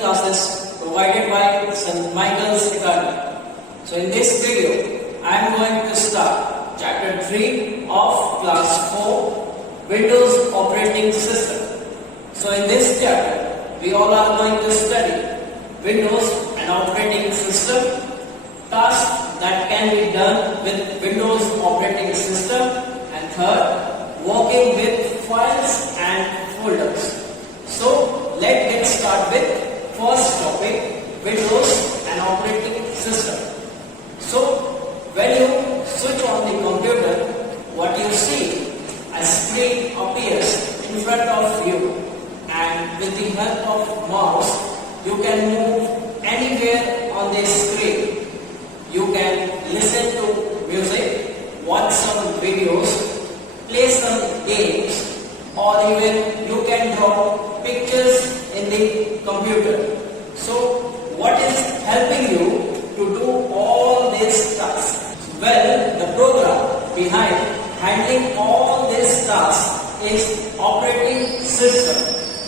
classes provided by St. Michael's Academy. So in this video, I am going to start chapter 3 of class 4, Windows operating system. So in this chapter, we all are going to study Windows and operating system, tasks that can be done with Windows operating system, and third, working with files and folders. So let's get started with first topic, Windows and operating system. So when you switch on the computer, what you see, a screen appears in front of you, and with the help of mouse, you can move anywhere on the screen. You can listen to music, watch some videos, play some games, or even you can draw pictures in the computer. So what is helping you to do all these tasks? Well, the program behind handling all these tasks is operating system,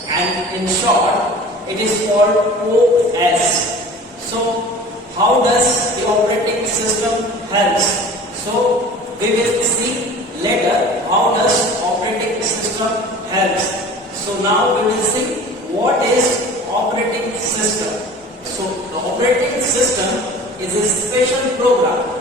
and in short it is called OS. So how does the operating system helps? So we will see later how does operating system helps. So now we will see what is operating system. So the operating system is a special program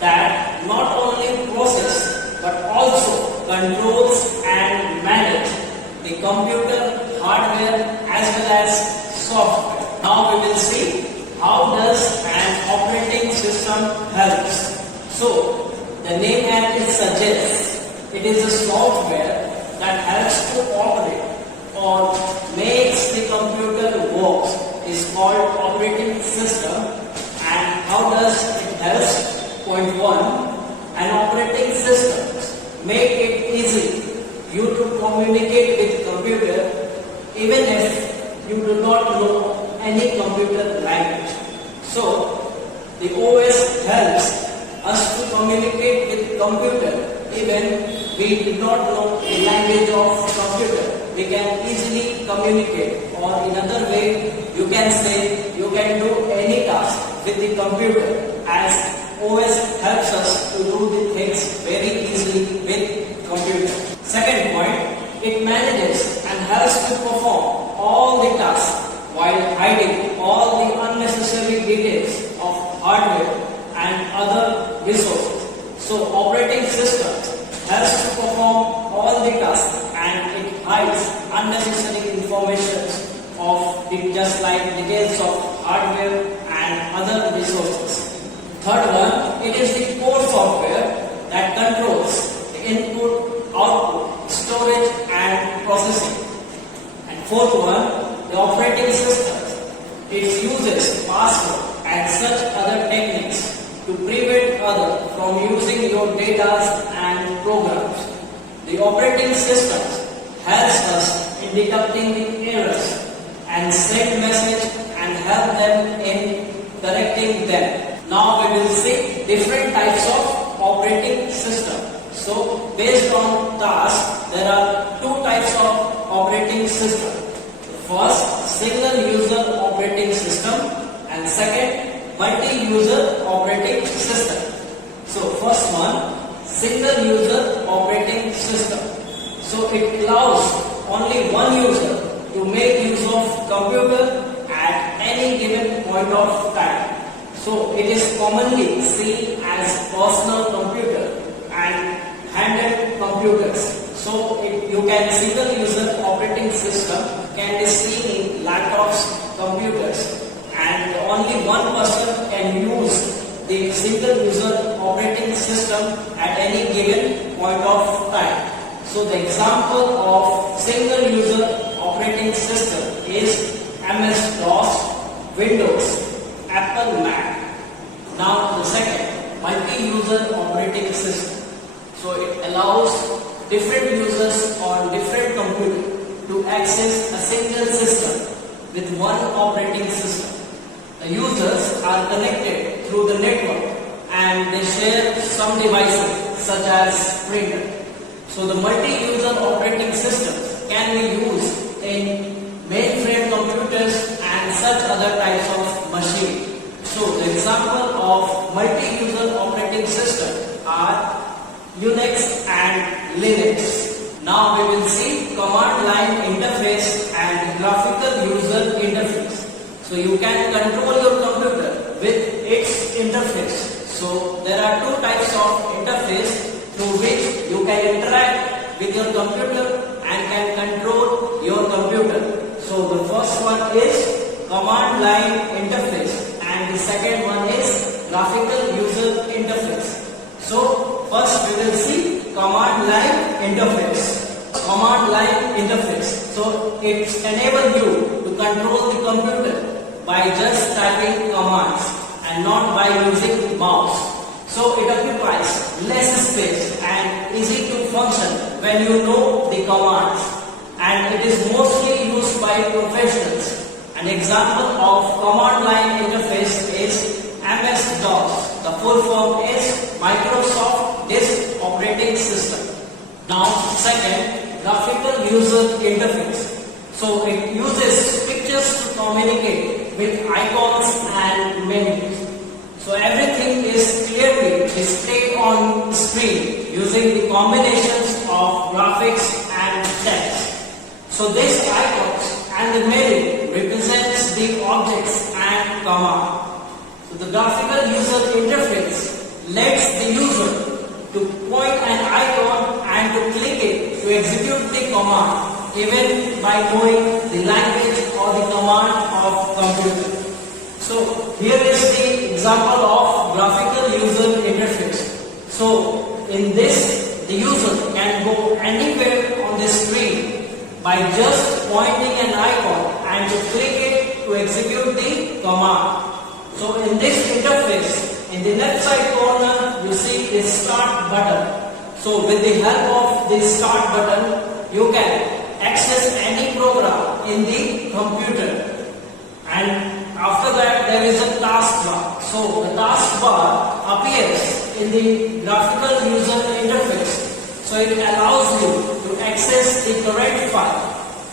that not only processes but also controls and manages the computer hardware as well as software. Now we will see how does an operating system helps. So the name as it suggests, it is a software that helps to operate or makes the computer work is called operating system. And how does it helps? Point 1, an operating system make it easy you to communicate with computer even if you do not know any computer language. So the OS helps us to communicate with computer even we do not know the language of computer. We can easily communicate, or in other way you can say you can do any task with the computer, as OS helps us to do the things very easily with computer. Second point, it manages and helps to perform all the tasks while hiding all the unnecessary details of hardware and other resources. So operating systems helps to perform all the tasks and it hides unnecessary information of the, just like details of hardware and other resources. Third one, it is the core software that controls the input, output, storage and processing. And fourth one, the operating system. It uses password and such other techniques to prevent others from using your data and programs. The operating system helps us in detecting the errors and send message and help them in correcting them. Now we will see different types of operating system. So based on tasks, there are two types of operating system. First, single user operating system, and second, multi-user operating system. So first one, single user operating system. So it allows only one user to make use of computer at any given point of time. So it is commonly seen as personal computer and handheld computers. So you can single user operating system can be seen in laptops, computers, and only one person can use the single user operating system at any given point of time. So the example of single user operating system is MS-DOS, Windows, Apple Mac. Now the second, multi-user operating system. So it allows different users on different computers to access a single system with one operating system. The users are connected through the network and they share some devices such as printer. So the multi-user operating systems can be used in mainframe computers and such other types of machine. So the example of multi-user operating system are Unix and Linux. Now we will see command line interface and graphical user interface. So you can control your computer with its interface. So there are two types of interface through which you can interact with your computer and can control your computer. So the first one is command line interface and the second one is graphical user interface. So first we will see command line interface. Command line interface. So it enables you to control the computer by just typing commands and not by using mouse. So it occupies less space and easy to function when you know the commands, and it is mostly used by professionals. An example of command line interface is MS-DOS. The full form is Microsoft Disk Operating System. Now second, graphical user interface. So it uses pictures to communicate with icons and menus. So everything is clearly displayed on screen using the combinations of graphics and text. So these icons and the menu represents the objects and command. So the graphical user interface lets the user to point an icon and to click it to execute the command even by knowing the language or the command of computer. So here is the example of graphical user interface. So in this, the user can go anywhere on the screen by just pointing an icon and to click it to execute the command. So in this interface, in the left side corner, you see the start button. So with the help of the start button, you can access any program in the computer. And after that, there is a taskbar. So the taskbar appears in the graphical user interface. So it allows you to access the current file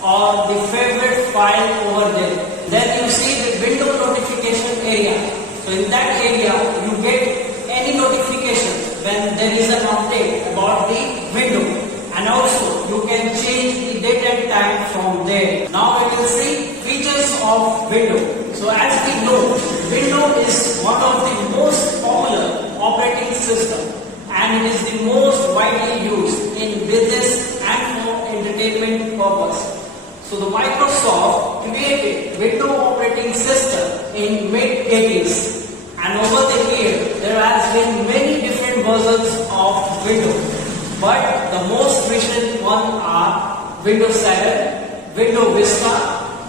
or the favorite file over there. Then you see the window notification area. So in that area, you get any notifications when there is an update about the window. And also, you can change the date and time from there. Now we will see features of Windows. So as we know, Windows is one of the most popular operating systems, and it is the most widely used in business and for entertainment purpose. So the Microsoft created Windows operating system in mid-80s, and over the years there has been many different versions of Windows. But the most recent one are Windows 7, Windows Vista,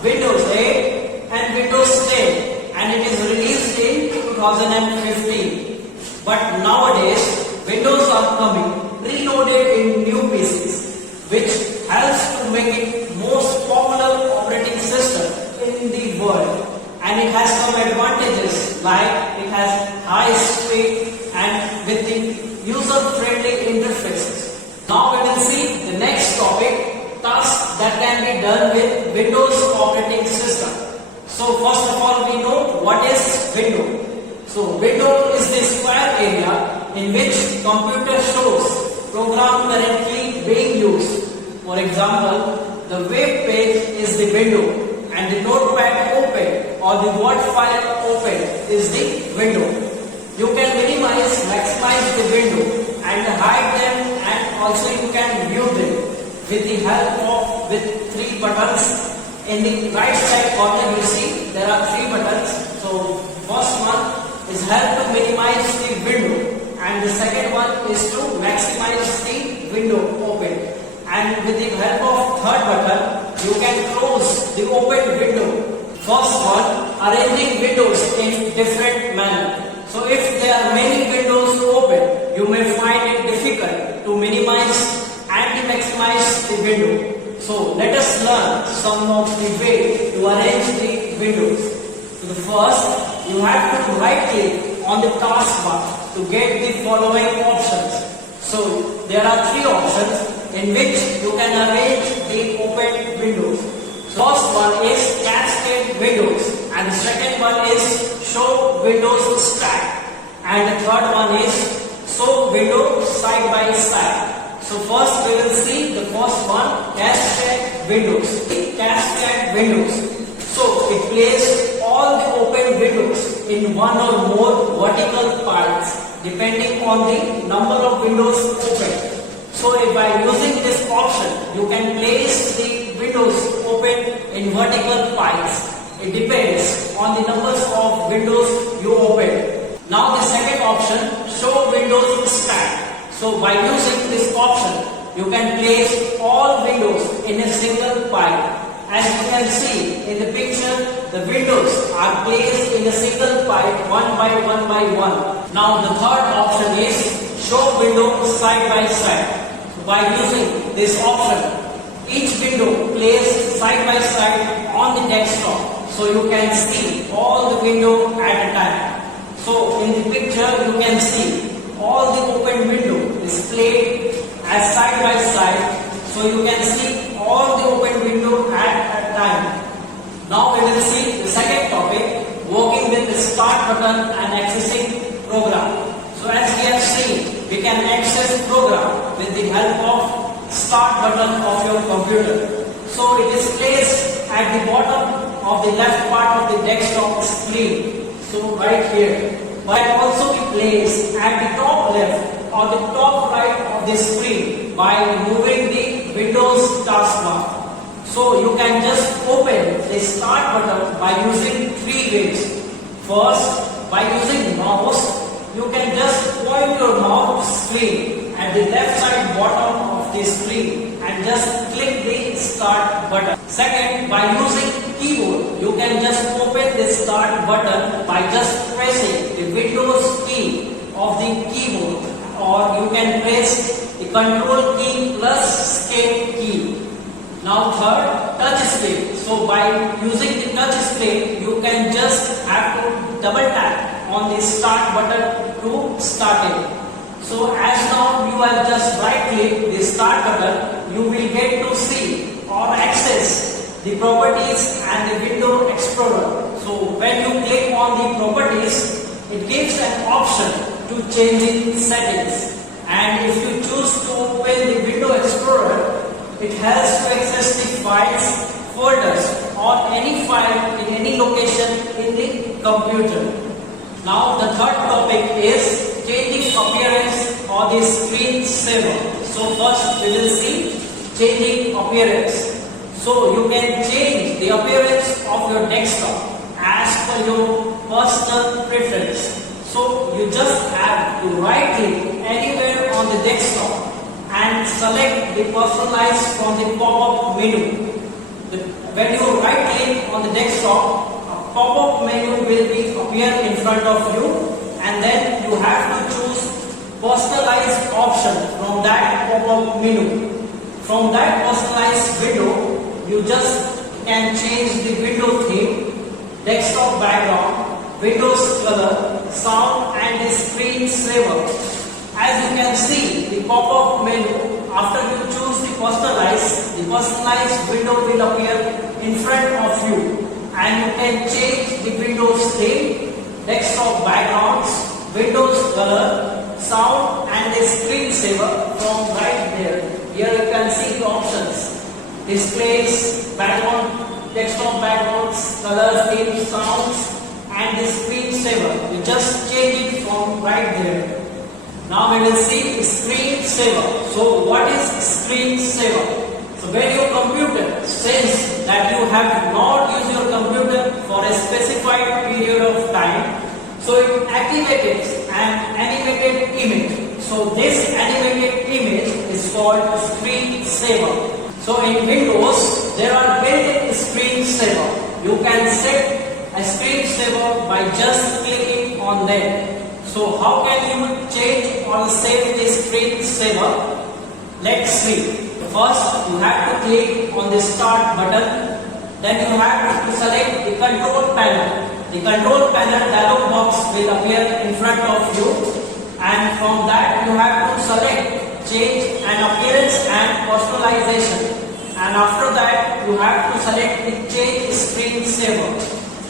Windows 8 and Windows 10, and it is released in 2015. But nowadays Windows are coming preloaded in new PCs, which helps to make it most popular operating system in the world. And it has some advantages like it has high speed and with the user-friendly interfaces. Now we will see the next topic, tasks that can be done with Windows operating system. So first of all, we know what is window. So window is the square area in which computer shows program currently being used. For example, the web page is the window and the notepad open or the Word file open is the window. You can minimize, maximize the window and hide them, and also you can view them with the help of three buttons. In the right side corner you see there are three buttons. So first one is help to minimize the window, and the second one is to maximize the window open. And with the help of third button you can close the open window. First one, arranging windows in different manner. So if there are many windows open, you may find it difficult to minimize and to maximize the window. So let us learn some of the way to arrange the windows. So the first, you have to right click on the taskbar to get the following options. So there are three options in which you can arrange the open windows. First one is cascade windows, and the second one is show windows stack, and the third one is show window side by side. So first we will see the first one, cascade windows. Cascade windows. So it places all the open windows in one or more vertical piles depending on the number of windows open. So by using this option, you can place the windows open in vertical piles. It depends on the numbers of windows you open. Now the second option, show windows stack. So by using this option, you can place all windows in a single pile. As you can see in the picture, the windows are placed in a single pile one by one. Now the third option is show window side by side. So by using this option, each window placed side by side on the desktop, so you can see all the windows at a time. So in the picture, you can see all the open window displayed as side by side, so you can see all the open window at a time. Now we will see the second topic, working with the start button and accessing program. So as we have seen, we can access program with the help of start button of your computer. So it is placed at the bottom of the left part of the desktop screen. So right here. But it can also be placed at the top left or the top right of the screen by moving the Windows taskbar. So you can just open the start button by using three ways. First, by using mouse, you can just point your mouse screen at the left side bottom of the screen and just click the start button. Second, by using keyboard, you can just open the start button by just pressing the Windows key of the keyboard, or you can press the control key plus escape key. Now third, touch screen. So by using the touch screen, you can just have to double tap on the start button to start it. So as now you have just right click the start button, you will get to see or access the properties and the window explorer. So when you click on the properties, it gives an option to change the settings. And if you choose to open the window explorer, it helps to access the files, folders or any file in any location in the computer. Now the third topic is changing appearance or the screen saver. So first we will see changing appearance. So you can change the appearance of your desktop as per your personal preference. So you just have to right click anywhere on the desktop and select the personalize from the pop-up menu. When you right click on the desktop, a pop-up menu will be appear in front of you, and then you have to choose personalized option from that pop-up menu. From that personalized window, you just can change the window theme, desktop background, Windows color, sound and the screen saver. As you can see, the pop-up menu, after you choose the personalized window will appear in front of you, and you can change the Windows theme, desktop backgrounds, Windows color, sound and the screen saver from right there. Here you can see the options: displays, background, desktop backgrounds, color, theme, sounds and the screen saver. You just change it from right there. Now we will see screen saver. So what is screen saver? So when your computer says that you have not used your computer for a specified period of time, so it activates an animated image. So this animated image is called screen saver. So in Windows, there are built-in screen saver. You can set a screen saver by just clicking on them. So how can you change or save the screen saver? Let's see. First, you have to click on the start button. Then you have to select the control panel. The control panel dialog box will appear in front of you, and from that you have to select change an appearance and personalization, and after that you have to select the change screen saver,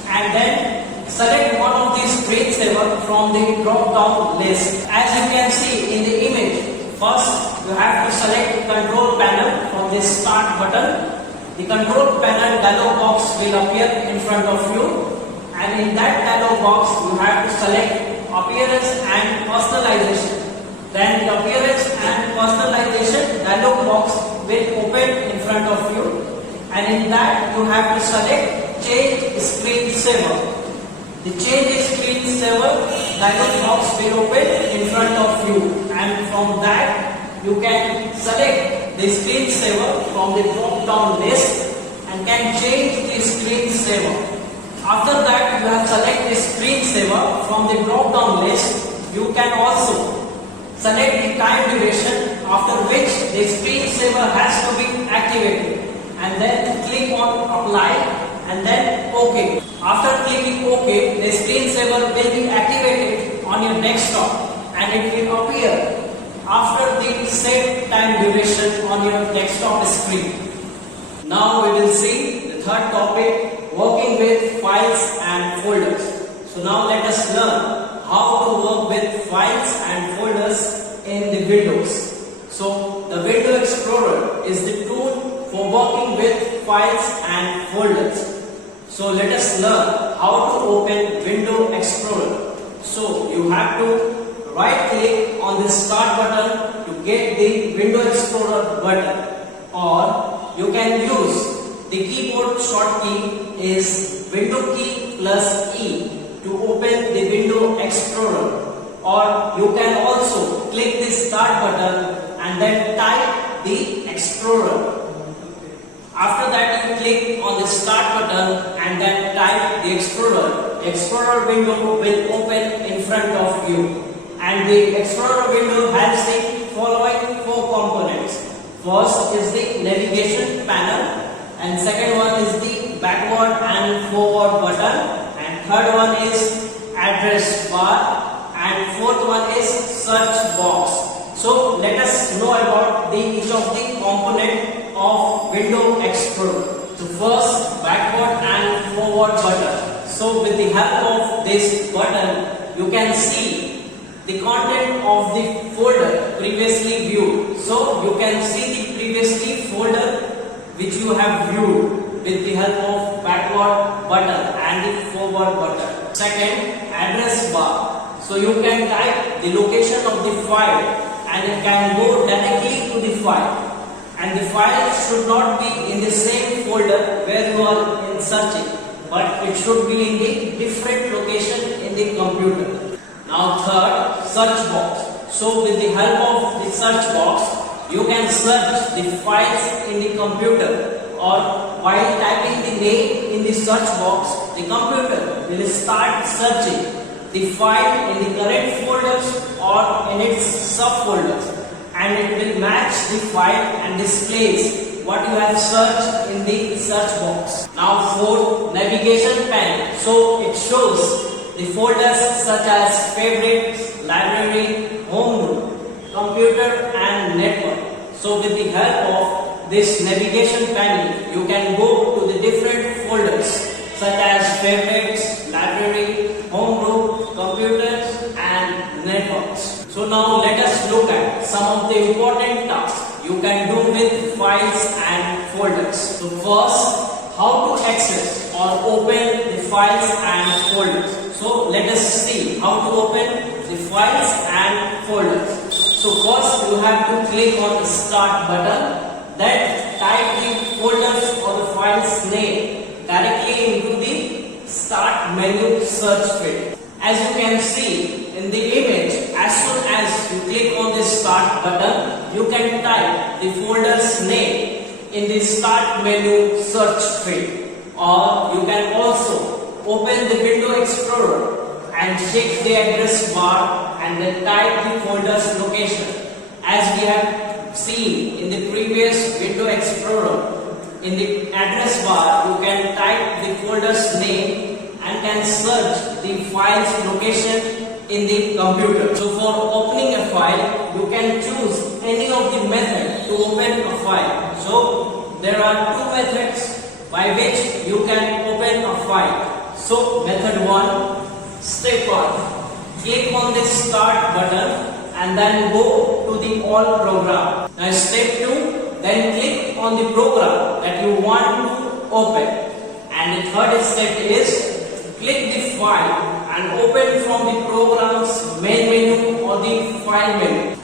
and and then select one of these screensaver from the drop down list. As you can see in the image, first you have to select control panel from this start button. The control panel dialog box will appear in front of you, and in that dialog box you have to select appearance and personalization. Then the appearance and personalization dialog box will open in front of you, and in that you have to select change screensaver. The change screensaver dialog box will open in front of you, and from that you can select the screensaver from the drop down list and can change the screensaver. After that you have select the screensaver from the drop down list. You can also select the time duration after which the screensaver has to be activated, and then click on apply and then OK. After clicking OK, the screensaver will be activated on your desktop and it will appear after the set time duration on your desktop screen. Now we will see the third topic, working with files and folders. So now let us learn how to work with files and folders in the Windows. So the Window Explorer is the tool for working with files and folders. So let us learn how to open Window Explorer. So you have to right click on the start button to get the Window Explorer button, or you can use the keyboard short key is Window key plus E to open the Window Explorer, or you can also click the start button and then type the Explorer. After that you click on the start button and then type the Explorer. Explorer window will open in front of you, and the Explorer window has the following four components. First is the navigation panel, and second one is the backward and forward button, and third one is address bar, and fourth one is search box. So let us know about each of the component of Window Explorer. So first, backward and forward button. So with the help of this button, you can see the content of the folder previously viewed. So you can see the previously folder which you have viewed with the help of backward button and the forward button. Second, address bar. So you can type the location of the file and it can go directly to the file. And the file should not be in the same folder where you are in searching, but it should be in the different location in the computer. Now third, search box. So with the help of the search box, you can search the files in the computer, or while typing the name in the search box, the computer will start searching the file in the current folders or in its subfolders, and it will match the file and displays what you have searched in the search box. Now fourth, navigation panel. So it shows the folders such as favorites, library, home group, computer and network. So with the help of this navigation panel, you can go to the different folders such as favorites, library, home group, computers and networks. So now let us look at some of the important tasks you can do with files and folders. So first, how to access or open the files and folders. So let us see how to open the files and folders. So first you have to click on the start button, then type the folders or the file's name directly into the start menu search field. As you can see in the image, as soon as you click on the start button, you can type the folder's name in the start menu search field, or you can also open the Window Explorer and check the address bar and then type the folder's location. As we have seen in the previous Window Explorer, in the address bar you can type the folder's name and can search the file's location in the computer. So for opening a file, you can choose any of the method to open a file. So there are two methods by which you can open a file. So method 1, step 1, click on the start button and then go to the all program. Now step 2, then click on the program that you want to open. And the third step is click the file and open from the program's main menu or the file menu.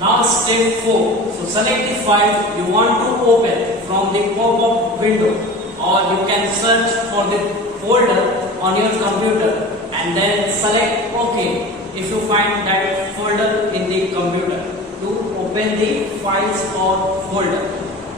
Now step 4, so select the file you want to open from the pop-up window, or you can search for the folder on your computer and then select OK if you find that folder in the computer to open the files or folder.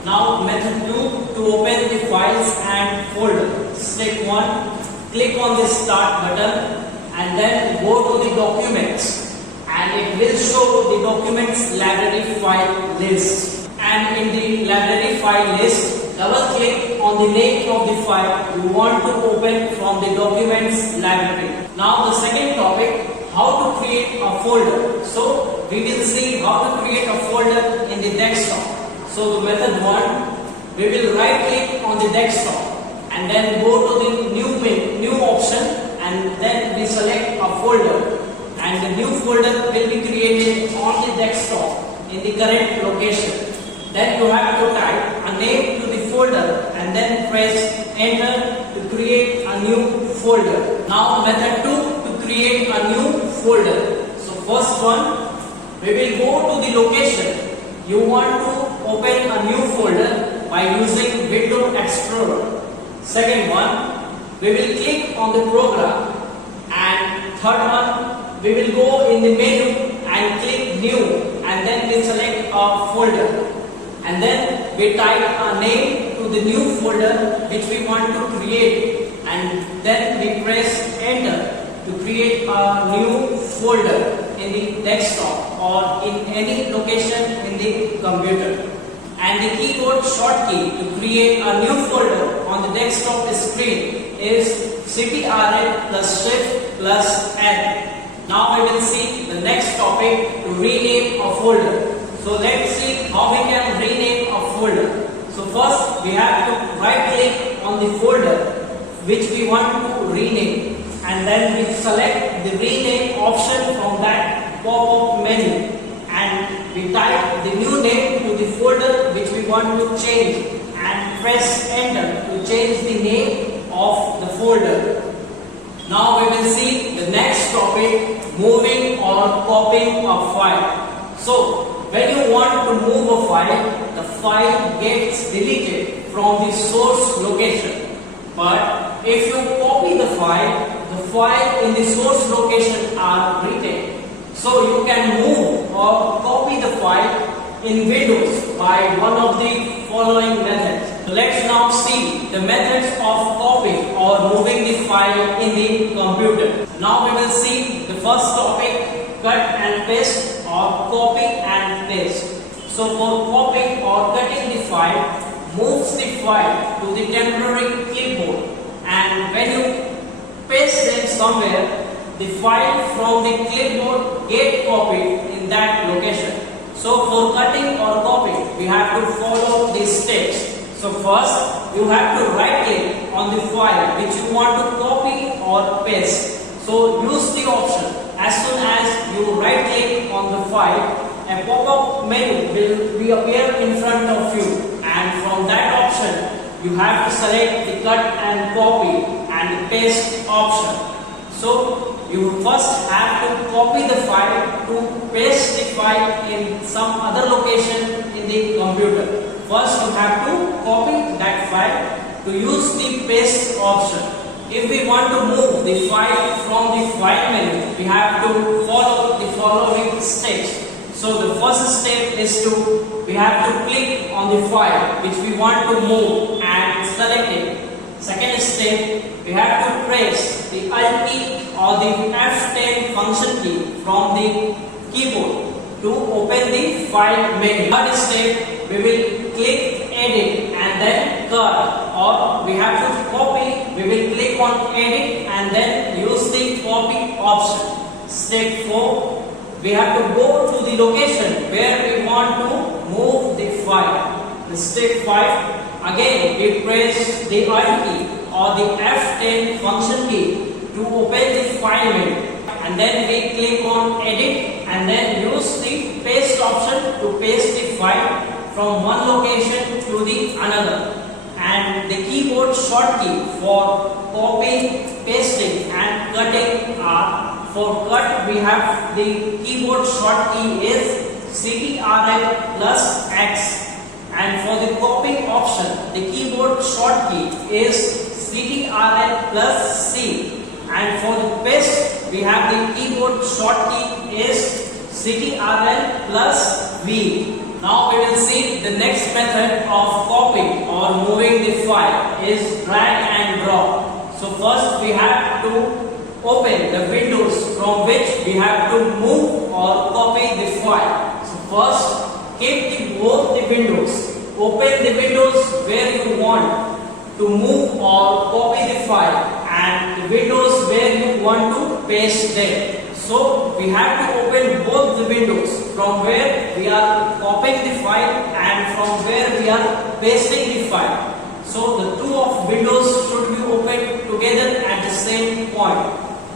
Now method 2, to open the files and folder. Step 1, click on the start button and then go to the documents, and it will show the documents library file list. And in the library file list, double click on the name of the file you want to open from the documents library. Now the second topic, how to create a folder. So we will see how to create a folder in the desktop. So the method 1, we will right click on the desktop and then go to the new option, and then we select a folder, and the new folder will be created on the desktop in the current location. Then you have to type a name to the folder and then press enter to create a new folder. Now method 2, to create a new folder. So first one, we will go to the location you want to open a new folder by using Window Explorer. Second one, we will click on the program, and third one, we will go in the menu and click new, and then we select a folder, and then we type a name to the new folder which we want to create, and then we press enter to create a new folder in the desktop or in any location in the computer. And the keyboard shortcut to create a new folder on the desktop screen is Ctrl plus Shift plus N. Now we will see the next topic, to rename a folder. So let's see how we can rename a folder. So first we have to right click on the folder which we want to rename, and then we select the rename option from that pop-up menu, and we type the new name to the folder which we want to change and press enter to change the name of the folder. Now we will see the next topic, moving or copying a file. So when you want to move a file, the file gets deleted from the source location. But if you copy the file in the source location are retained. So you can move or copy the file in Windows by one of the following methods. Let's now see the methods of copying or moving the file in the computer. Now we will see the first topic, cut and paste or copy and paste. So for copying or cutting the file, moves the file to the temporary clipboard, and when you paste them somewhere, the file from the clipboard get copied in that location. So for cutting or copying, we have to follow these steps. So first, you have to right click on the file which you want to copy or paste. So use the option. As soon as you right click on the file, a pop-up menu will be appear in front of you, and from that option, you have to select the cut and copy and the paste option. So you first have to copy the file to paste the file in some other location in the computer. First you have to copy that file to use the paste option. If we want to move the file from the file menu, we have to follow the following steps. So the first step is we have to click on the file which we want to move and select it. Second step, we have to press the Alt key or the F10 function key from the keyboard to open the file menu. Third step, we will click edit and then cut, or we have to copy, we will click on edit and then use the copy option. Step 4, we have to go to the location where we want to move the file. Step 5, again we press the Alt key or the F10 function key to open the file menu, and then we click on edit and then use the paste option to paste the file from one location to the another. And the keyboard shortkey for copying, pasting and cutting are: for cut we have the keyboard shortkey is CTRL plus X, and for the copy option the keyboard shortkey is CTRL plus C, and for the paste we have the keyboard shortkey is CTRL plus V. Now we will see the next method of copying or moving the file is drag and drop. So first we have to open the windows from which we have to move or copy the file. So first keep both the windows. Open the windows where you want to move or copy the file, and the windows where you want to paste them. So we have to open both the windows from where we are copying the file and from where we are pasting the file. So the two of windows should be opened together at the same point.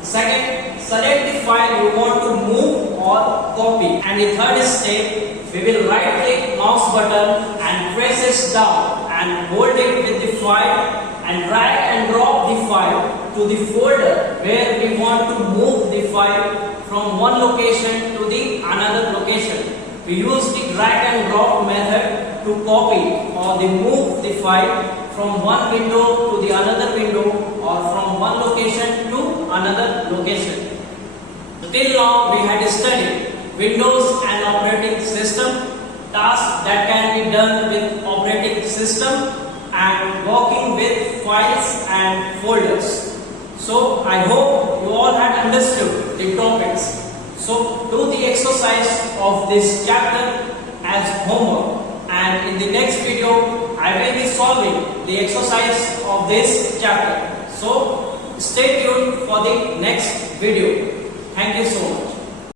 Second, select the file you want to move or copy. And the third step, we will right click mouse button and press it down and hold it with the file and drag and drop the file to the folder where we want to move the file from one location to the another location. We use the drag and drop method to copy or move the file from one window to the another window or from one location to another location. Till now we had studied Windows and operating system, tasks that can be done with operating system, and working with files and folders. So I hope you all had understood the topics. So do the exercise of this chapter as homework, and in the next video I will be solving the exercise of this chapter. So stay tuned for the next video. Thank you so much.